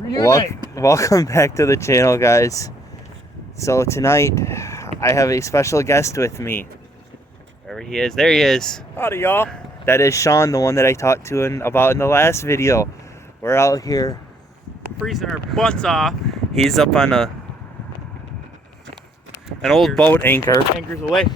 Welcome back to the channel, guys. So tonight I have a special guest with me. There he is. There he is. Howdy, y'all. That is Shaun, the one that I talked to about in the last video. We're out here Freezing our butts off. He's up on an old boat anchor. Anchors away.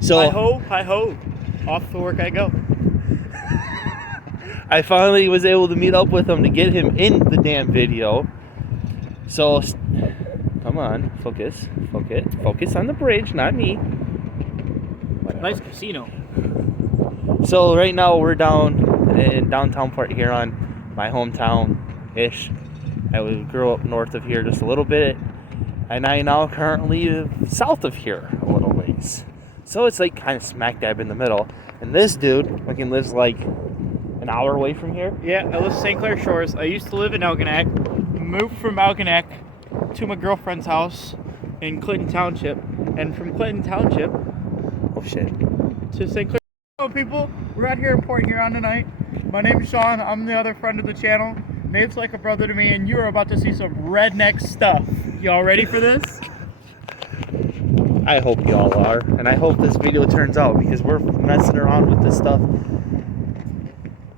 So hi ho. Off to work I go. I finally was able to meet up with him to get him in the damn video. So come on, focus on the bridge, not me. Whatever. Nice casino. So right now we're down in downtown Port Huron, my hometown-ish. I grew up north of here just a little bit, and I now currently live south of here a little ways. So it's like kind of smack dab in the middle. And this dude fucking lives like an hour away from here. Yeah, I live in St. Clair Shores. I used to live in Algonac. Moved from Algonac to my girlfriend's house in Clinton Township. And from Clinton Township to St. Clair. Hello, people. We're out here in Port Huron tonight. My name is Shaun. I'm the other friend of the channel. Nate's like a brother to me, and you are about to see some redneck stuff. Y'all ready for this? I hope y'all are, and I hope this video turns out, because we're messing around with this stuff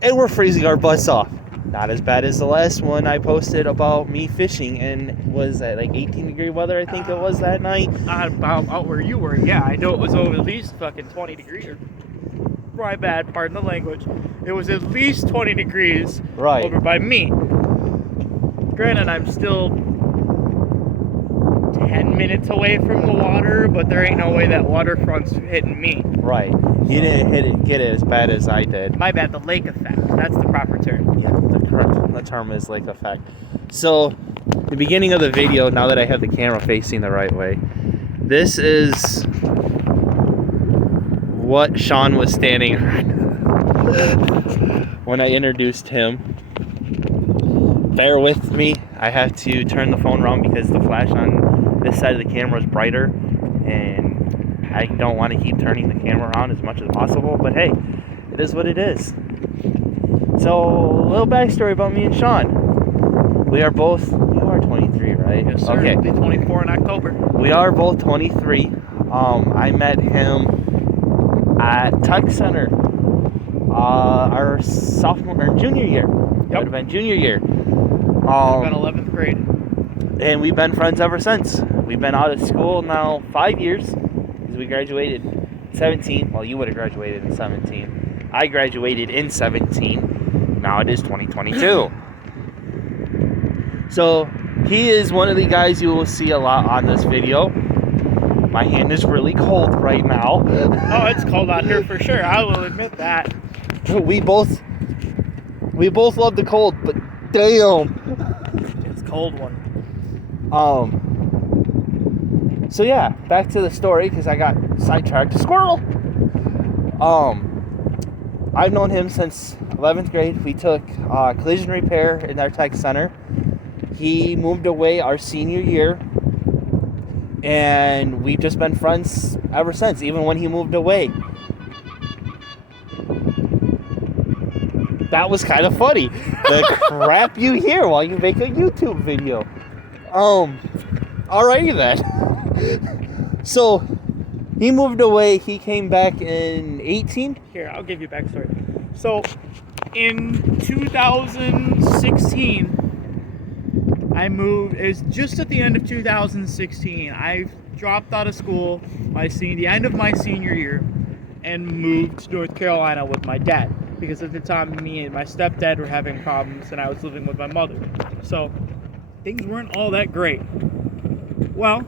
and we're freezing our butts off. Not as bad as the last one I posted about me fishing, and was that like 18-degree weather, I think it was that night. Out where you were, yeah. I know it was over at least fucking 20 degrees. My bad, pardon the language. It was at least 20 degrees right over by me. Granted, I'm still 10 minutes away from the water, but there ain't no way that waterfront's hitting me. Right. You didn't get it as bad as I did. My bad, the lake effect. That's the proper term. Yeah, the term is lake effect. So, the beginning of the video, now that I have the camera facing the right way, this is what Shaun was standing when I introduced him. Bear with me. I have to turn the phone around because the flash on this side of the camera is brighter, and I don't want to keep turning the camera around as much as possible, but hey, it is what it is. So, a little backstory about me and Shaun. You are 23, right? Yes, sir. Okay. I'll be 24 in October. We are both 23. I met him at Tech Center our junior year. Yep. It would have been junior year. Been 11th grade. And we've been friends ever since. We've been out of school now 5 years, because we graduated 17. Well, you would have graduated in 17. I graduated in 17. Now it is 2022. So he is one of the guys you will see a lot on this video. My hand is really cold right now. Oh, it's cold out here for sure. I will admit that. We both love the cold, but damn. It's a cold one. So yeah, back to the story, because I got sidetracked. Squirrel! I've known him since 11th grade. We took collision repair in our tech center. He moved away our senior year, and we've just been friends ever since, even when he moved away. That was kind of funny. The crap you hear while you make a YouTube video. Alrighty then. So, he moved away. He came back in 18. Here, I'll give you a backstory. So, in 2016, I moved. It's just at the end of 2016. I dropped out of school the end of my senior year, and moved to North Carolina with my dad. Because at the time, me and my stepdad were having problems, and I was living with my mother. So, things weren't all that great. Well,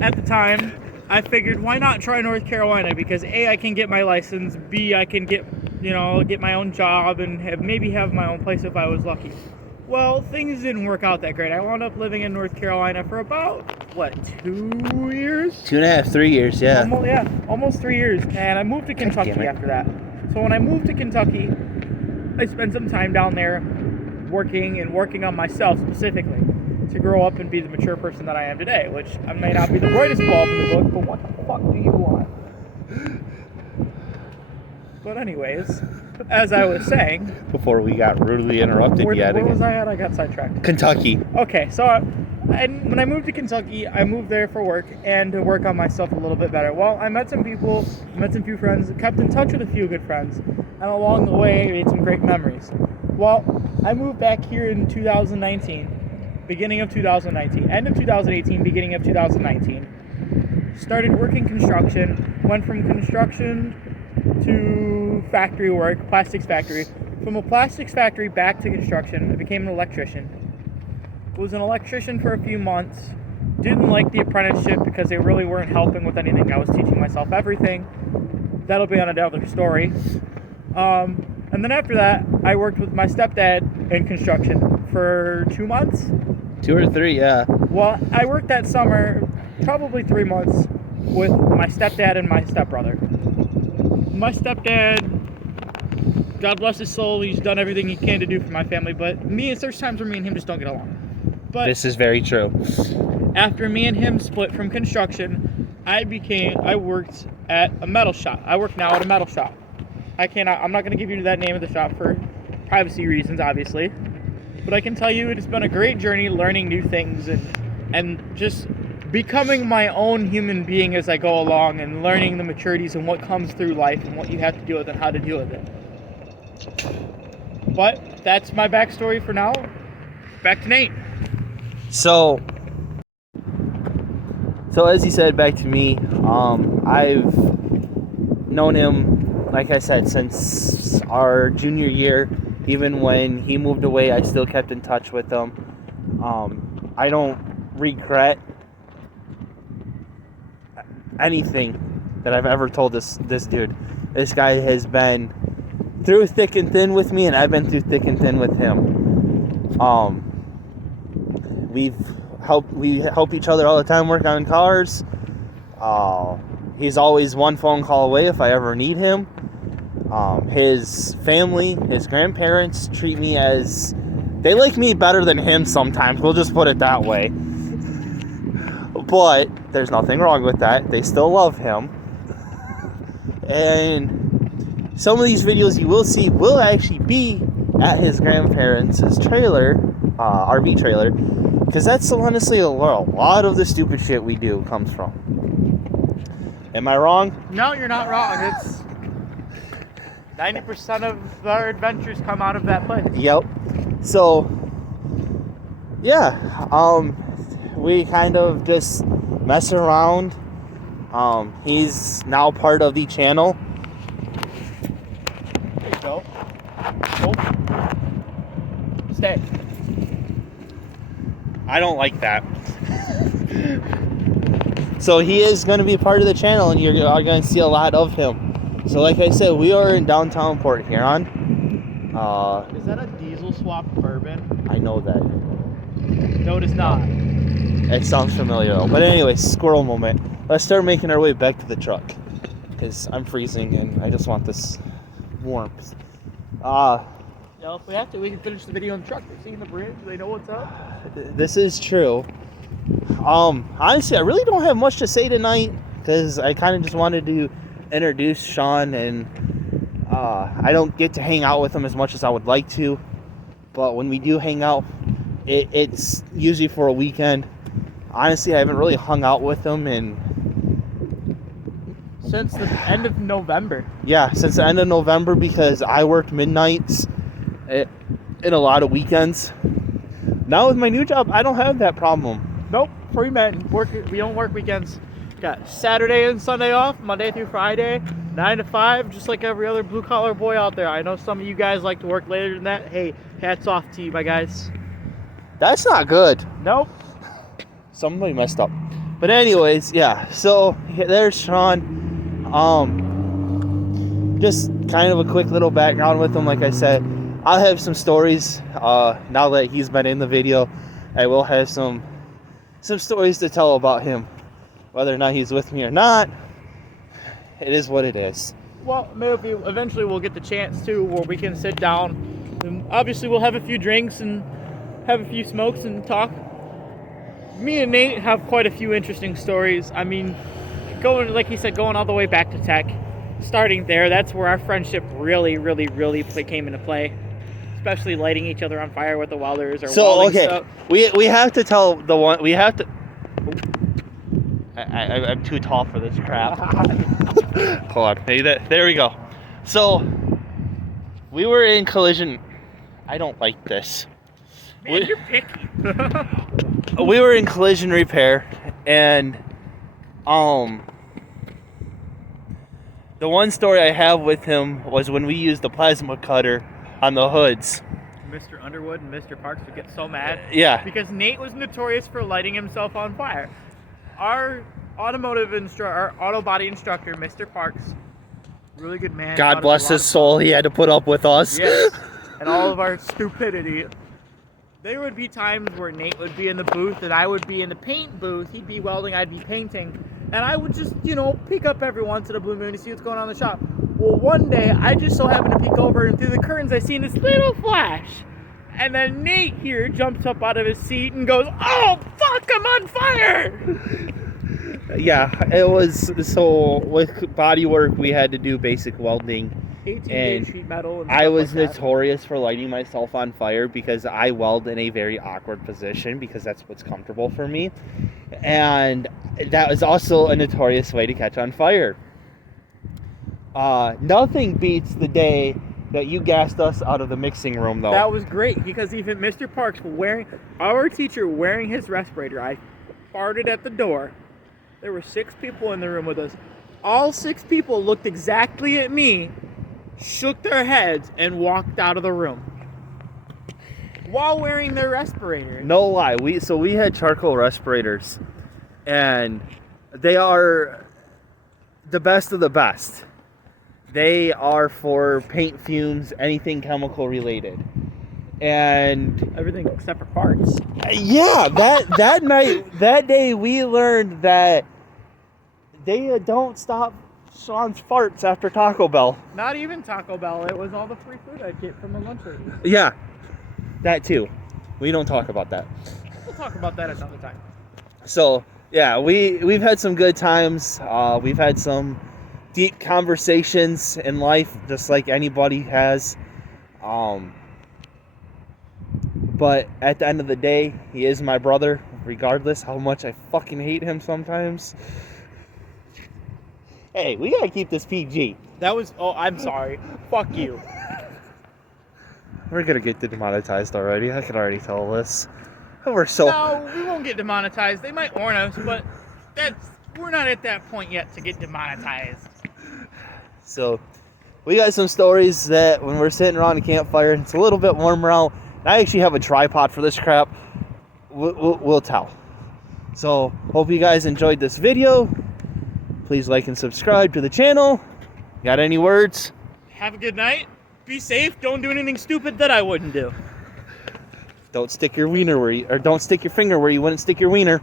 at the time, I figured, why not try North Carolina? Because A, I can get my license, B, I can get my own job, and maybe have my own place if I was lucky. Well, things didn't work out that great. I wound up living in North Carolina for about, 2 years? 2.5, 3 years, yeah. Almost 3 years. And I moved to Kentucky after that. So when I moved to Kentucky, I spent some time down there working on myself specifically to grow up and be the mature person that I am today, which I may not be the brightest bulb in the book, but what the fuck do you want? But anyways, as I was saying, before we got rudely interrupted where again. was I at? I got sidetracked. Kentucky. Okay, so when I moved to Kentucky, I moved there for work and to work on myself a little bit better. Well, I met some people, met some few friends, kept in touch with a few good friends, and along the way, I made some great memories. Well, I moved back here in 2019, beginning of 2019, end of 2018, beginning of 2019. Started working construction, went from construction to factory work, plastics factory. From a plastics factory back to construction, I became an electrician. Was an electrician for a few months. Didn't like the apprenticeship because they really weren't helping with anything. I was teaching myself everything. That'll be on another story. And then after that, I worked with my stepdad in construction for 2 months. 2 or 3, yeah. Well, I worked that summer, probably 3 months, with my stepdad and my stepbrother. My stepdad, God bless his soul, he's done everything he can to do for my family, but there's times where me and him just don't get along. But This is very true. after me and him split from construction, I worked at a metal shop. I work now at a metal shop. I'm not going to give you that name of the shop for privacy reasons, obviously. But I can tell you it has been a great journey learning new things and just becoming my own human being as I go along and learning the maturities and what comes through life and what you have to deal with and how to deal with it. But that's my backstory for now. Back to Nate. So as he said, back to me, I've known him, like I said, since our junior year. Even when he moved away, I still kept in touch with him. I don't regret anything that I've ever told this dude. This guy has been through thick and thin with me, and I've been through thick and thin with him. We help each other all the time work on cars. He's always one phone call away if I ever need him. His family, his grandparents treat me they like me better than him sometimes. We'll just put it that way. But there's nothing wrong with that. They still love him. And some of these videos you will see will actually be at his grandparents' trailer, RV trailer, because that's honestly a lot of the stupid shit we do comes from. Am I wrong? No, you're not wrong. It's 90% of our adventures come out of that place. Yep. So, yeah, we kind of just mess around. He's now part of the channel. There you go. Oh. Stay. I don't like that. So he is going to be part of the channel, and you're going to see a lot of him. So like I said, we are in downtown Port Huron. Is that a diesel swap bourbon? I know that. No, it is not. It sounds familiar though. But anyway, squirrel moment. Let's start making our way back to the truck, because I'm freezing and I just want this warmth. Yeah, if we have to, we can finish the video in the truck. They've seen the bridge. They know what's up. This is true. Honestly, I really don't have much to say tonight, because I kind of just wanted to introduce Shaun, and I don't get to hang out with him as much as I would like to, but when we do hang out, it's usually for a weekend. Honestly, I haven't really hung out with him since the end of November. Yeah, since the end of November, because I worked midnights in a lot of weekends. Now with my new job, I don't have that problem. Nope, free men. We don't work weekends. Got Saturday and Sunday off, Monday through Friday, 9 to 5, just like every other blue-collar boy out there. I know some of you guys like to work later than that. Hey, hats off to you, my guys. That's not good. Nope. Somebody messed up. But anyways, yeah. So there's Shaun. Just kind of a quick little background with him. Like I said, I'll have some stories. Now that he's been in the video, I will have some stories to tell about him. Whether or not he's with me or not, it is what it is. Well, maybe eventually we'll get the chance to where we can sit down. And obviously, we'll have a few drinks and have a few smokes and talk. Me and Nate have quite a few interesting stories. I mean, like he said, going all the way back to tech. starting there, that's where our friendship really came into play. Especially lighting each other on fire with the welders or welding stuff. We have to tell the one. We have to. I'm too tall for this crap. Hold on. Hey, there we go. So we were in collision. I don't like this. Man, you're picky. We were in collision repair, and the one story I have with him was when we used the plasma cutter on the hoods. Mr. Underwood and Mr. Parks would get so mad. Yeah. Because Nate was notorious for lighting himself on fire. Our auto body instructor, Mr. Parks, really good man. God bless his soul. He had to put up with us. Yes. And all of our stupidity. There would be times where Nate would be in the booth and I would be in the paint booth. He'd be welding, I'd be painting. And I would just, peek up every once in a blue moon to see what's going on in the shop. Well, one day, I just so happened to peek over, and through the curtains, I seen this little flash. And then Nate here jumps up out of his seat and goes, "Oh, fuck, I'm on fire!" Yeah, it was, so with body work, we had to do basic welding. 18-gauge sheet metal and I was like notorious for lighting myself on fire because I weld in a very awkward position because that's what's comfortable for me. And that was also a notorious way to catch on fire. Nothing beats the day that you gassed us out of the mixing room, though. That was great because even Mr. Parks our teacher wearing his respirator, I farted at the door. There were 6 people in the room with us. All 6 people looked exactly at me, shook their heads, and walked out of the room while wearing their respirators. No lie. We had charcoal respirators, and they are the best of the best. They are for paint fumes, anything chemical related. And everything except for parts. Yeah, that day we learned that they don't stop Shaun's farts after Taco Bell. Not even Taco Bell. It was all the free food I'd get from the lunch lady. Yeah, that too. We don't talk about that. We'll talk about that another time. So, yeah, we've had some good times. We've had some deep conversations in life, just like anybody has. But at the end of the day, he is my brother, regardless how much I fucking hate him sometimes. Hey, we gotta keep this PG. I'm sorry. Fuck you. We're gonna get demonetized already. I can already tell this. No, we won't get demonetized. They might warn us, but we're not at that point yet to get demonetized. So, we got some stories that when we're sitting around a campfire, it's a little bit warmer out. I actually have a tripod for this crap. We'll tell. So, hope you guys enjoyed this video. Please like and subscribe to the channel. Got any words? Have a good night. Be safe. Don't do anything stupid that I wouldn't do. Don't stick your finger where you wouldn't stick your wiener.